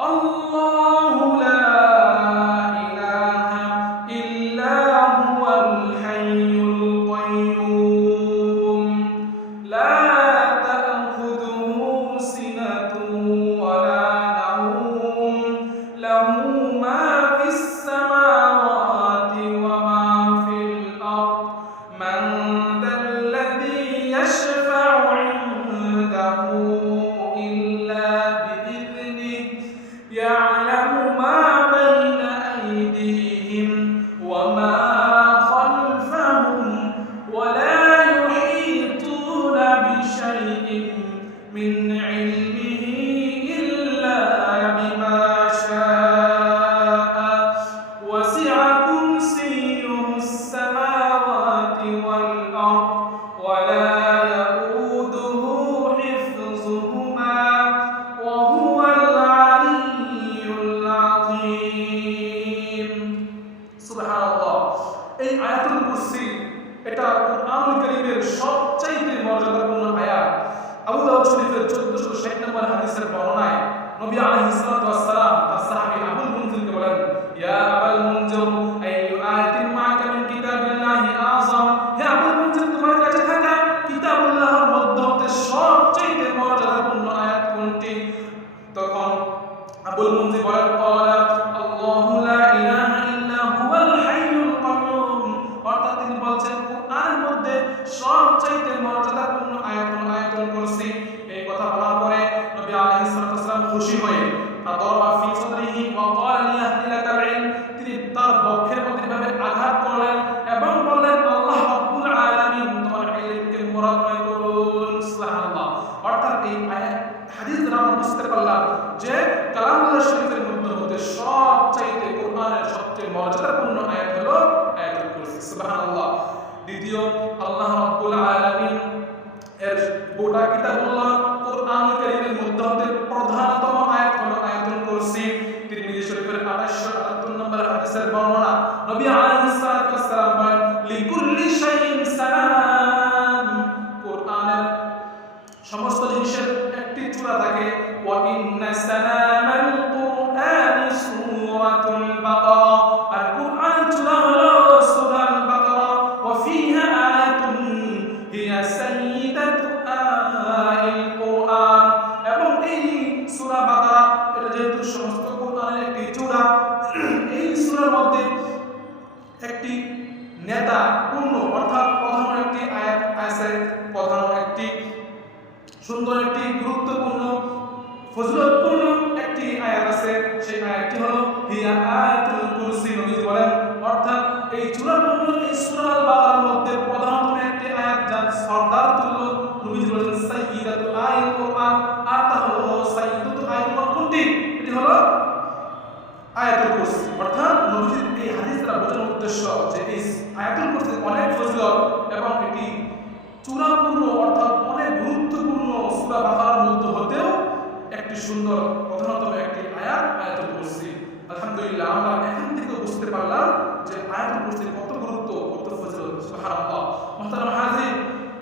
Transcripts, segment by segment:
الله বর্ণনায় নবী আলাইহিস সালাতু এর গোটা কোরআন কারীমের মধ্যে হতে প্রধানতম আয়াত হলো আয়াতুল কুরসি। তিরমিজি শরীফের 2878 নম্বর হাদিসের বর্ণনা, নবী আলাইহিস সালাম বলেন, লিকুল্লি শাইইন সালাম। কোরআনের সমস্ত জিনিসের একটি চূড়া থাকে, ওয়া ইন্না সালামাল সুন্দর একটি গুরুত্বপূর্ণ, ফজিলতপূর্ণ একটি আয়াত আছে। সেই আয়াতটি হলো, হিয়া আয়াতুল কুরসি নবী বলেন। অর্থাৎ এই চূড়াপূর্ণ এই সূরা আল বাকারার মধ্যে প্রধানতম একটি আয়াত যা সর্দার তুল্য। নবী বলেন সাইয়্যিদাতু আয়াল কোরআন আর তা হলো সাইয়্যিদাতু আয়াল কোরআন কোনটি এটি হলো আয়াতুল কুরসি। অর্থাৎ নবীজির এই হাদিস দ্বারা বোঝানোর উদ্দেশ্য যে এই আয়াতুল কুরসি অনেক ফজিলত এবং এটি চূড়াপূর্ণ অর্থাৎ সূরা বাকারার মধ্যে হতেও একটি সুন্দর প্রধানতম একটি আয়াত, আয়াতুল কুরসি। আলহামদুলিল্লাহ, আমরা এখান থেকে বুঝতে পারলাম যে আয়াতুল কুরসির কত গুরুত্ব, কত ফজিলত। সুবহানাল্লাহ। মুহতারাম হাজির,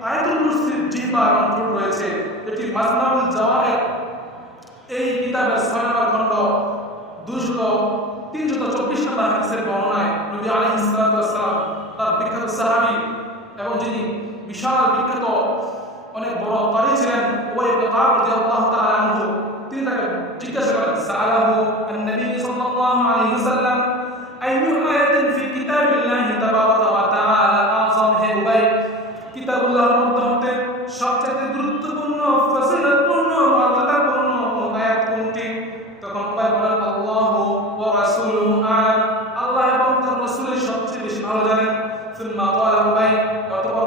আয়াতুল কুরসির এবং ঠোঁট রয়েছে। এটি মাজনাউল জাওয়াহির এই কিতাবের ছয় নম্বর খণ্ড দুশো তিনশত চব্বিশ নম্বর হাদিসের বর্ণনায় নবী আলাইহিস সালাম, তার বিখ্যাত সাহাবী এবং যিনি বিশাল বিখ্যাত অনেক বড় কারি ছিলেন ওয়াই কাব রাদিয়াল্লাহু তাআলা আনহু। তিনি তাকে জিজ্ঞাসা করেন, সাআলাহু আন-নবী সাল্লাল্লাহু আলাইহি ওয়াসাল্লাম আইয়ু আয়াতিন ফি কিতাবিল্লাহি তাবারাকা ওয়া তাআলা আযম হে উবাই, কিতাবুল্লাহর মধ্যে সবচেয়ে গুরুত্বপূর্ণ, ফজিলতপূর্ণ, মর্যাদাপূর্ণ আয়াত কোনটি? তখন উবাই বলেন, আল্লাহু ওয়া রাসূলুহু আ'লাম। আল্লাহ এবং তার রাসূলের সবচেয়ে বেশি ভালো জানেন। সুম্মা ক্বালা উবাই অতঃপর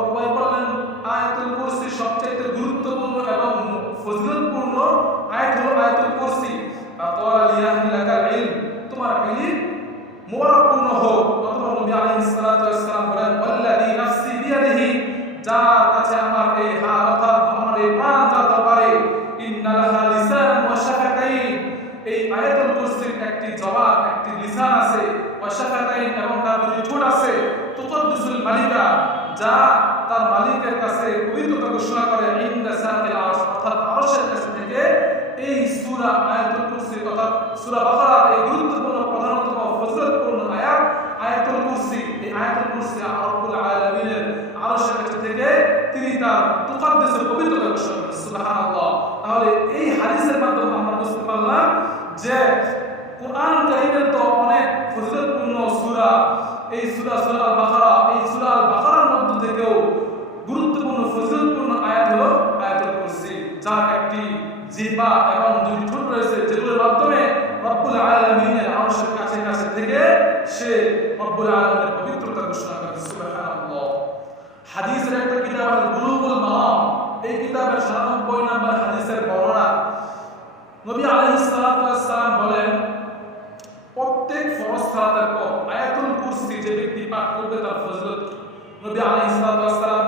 একটি জবাব একটি লিসান আছে, ওয়া শাফাতাইন এবং তার দুটি ঠোঁট যা তার মালিকের কাছে ঘোষণা করে এই সূরা আয়াতুল সূরা বাকারার এই গুরুত্বপূর্ণ, প্রধানতম ফজিলতপূর্ণ আয়াত, আয়াতুল কুরসি। এই আয়াতুল কুরসি রব্বুল আলামিনের আরশের কাছে থেকে তিনি তার তুকাদ্দাসে পবিত্রতা ঘোষণা সুবহানাল্লাহ। তাহলে এই হাদিসের মাধ্যমে আমরা বুঝতে পারলাম যে কোরআন কারীমের তো অনেক ফজিলতপূর্ণ সূরা, এই সূরা সূরা বাকারা এই সূরা বাকারার মধ্য থেকেও গুরুত্বপূর্ণ, ফজিলতপূর্ণ আয়াত হলো আয়াতুল কুরসি, যার একটি জিহ্বা এবং দুটি ঘোষণা করে সুবহানাল্লাহ। হাদিসের একটা কিতাব আছে, বুলুগুল মারাম। এই কিতাবের 97 নম্বর হাদিসের বর্ণনা। নবী আলাইহিস সালাতু ওয়াস সালাম বলেন, প্রত্যেক ফরজ সালাতের পর আয়াতুল কুরসি যে ব্যক্তি পাঠ করবে তার ফজিলত? নবী আলাইহিস সালাতু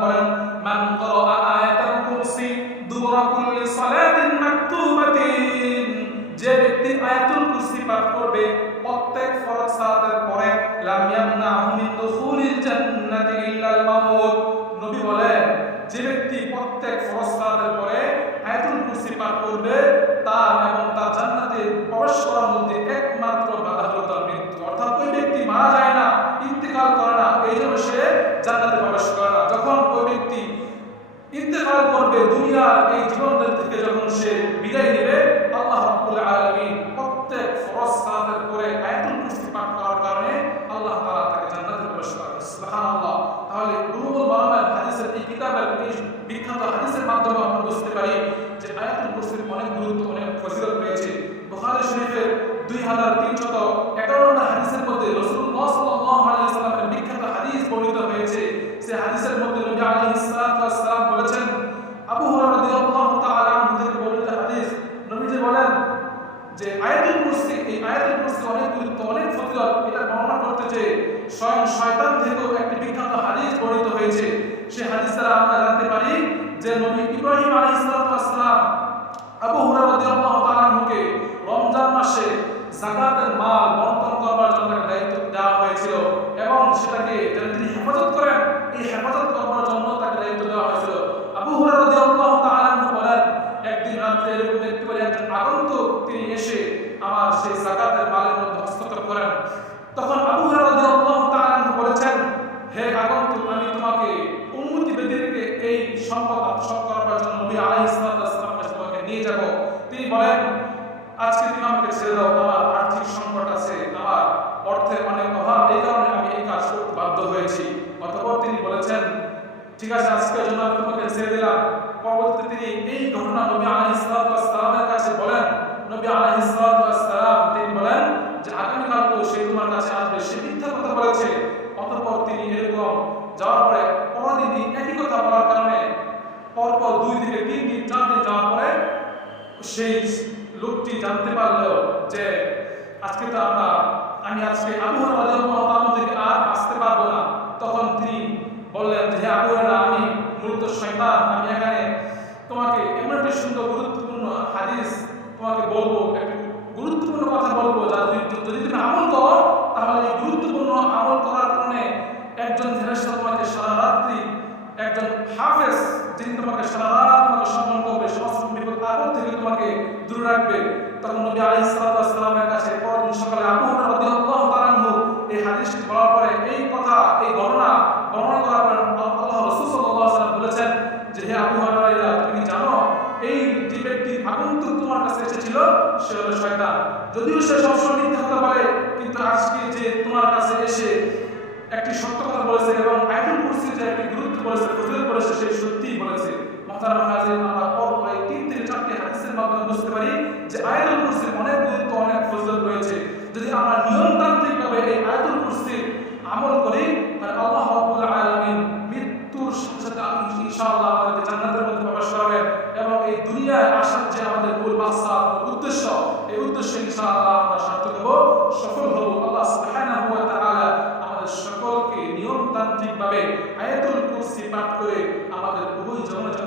বলেন করবে, তার এবং তার জান্নাতে প্রবেশ করার মধ্যে একমাত্র বাধা হলো তার মৃত্যু। অর্থাৎ ওই ব্যক্তি মারা যায় না, ইন্তেকাল করে না, এই জন্য সে জান্নাতে প্রবেশ করে না। যখন ওই ব্যক্তি ইন্তেকাল করবে, দুনিয়ার হাদিস দ্বারা আমরা জানতে পারি যে নবী ইব্রাহিম আলাইহিস সালাতু ওয়াস সালাম আবু হুরায়রা রাদিয়াল্লাহু তাআলা আনহুকে রমজান মাসে যাকাতের মাল বন্টন করবার জন্য দায়িত্ব দেওয়া হয়েছিল এবং সেটাকে তিনি হেফাজত করেন, এই হেফাজত করবার জন্য তাকে দায়িত্ব দেওয়া হয়েছিল। আবু হুরায়রা রাদিয়াল্লাহু তাআলা বলেন, একদিন রাত্রে এরকম দেখতে পারি একজন আগন্তুক, তিনি এসে আমার সেই যাকাতের মালের মধ্যে হস্তক্ষেপ করেন। তখন আবু হুরায়রা রাদিয়াল্লাহু তাআলা বলেছেন, হে আগন্তুক বলেছে অতঃপর তিনি এরকম যাওয়ার পরে পরদিন একই কথা বলার কারণে পরপর দুই থেকে তিন দিন, চার দিন যাওয়ার পরে সেই লোকটি জানতে পারল যে আজকে তো আমরা, আমি আজকে আবু হুরায়রা থেকে আর আসতে পারব না। তখন তিনি বললেন যে আবু আমি মূলত শয়তান। আমি এখানে তোমাকে এমন একটি সুন্দর গুরুত্বপূর্ণ হাদিস তোমাকে বলব গুরুত্বপূর্ণ কথা বলব। যা যদি তুমি আমল কর। তাহলে এই গুরুত্বপূর্ণ আমল করার কারণে একজন ফেরেশতা তোমাকে সারা রাত্রি একজন হাফেজ, যিনি তোমাকে সারা রাত তোমাকে সম্মান করবে সমস্ত বিপদ আপদ থেকে তোমাকে দূরে রাখবে। তখন নবী আলাইহিস সালামের কাছে পরদিন সকালে আবু যদিও সে সবসময় মিথ্যা কথা বলে, কিন্তু আজকে যে তোমার কাছে এসে একটি সত্য কথা বলেছে এবং আয়াতুল করছে যে একটি গুরুত্ব বলেছে, ফজিলত বলেছে, সে সত্যি বলেছে। আমরা তিন থেকে চারটি হাদিসের মাধ্যমে বুঝতে পারি যে আয়তন অনেক গুরুত্ব, অনেক ফজিলত রয়েছে। যদি আমরা নিয়মতান্ত্রিকভাবে এই আয়তন আমল করি সিপাত করে আমাদের বহু জনজন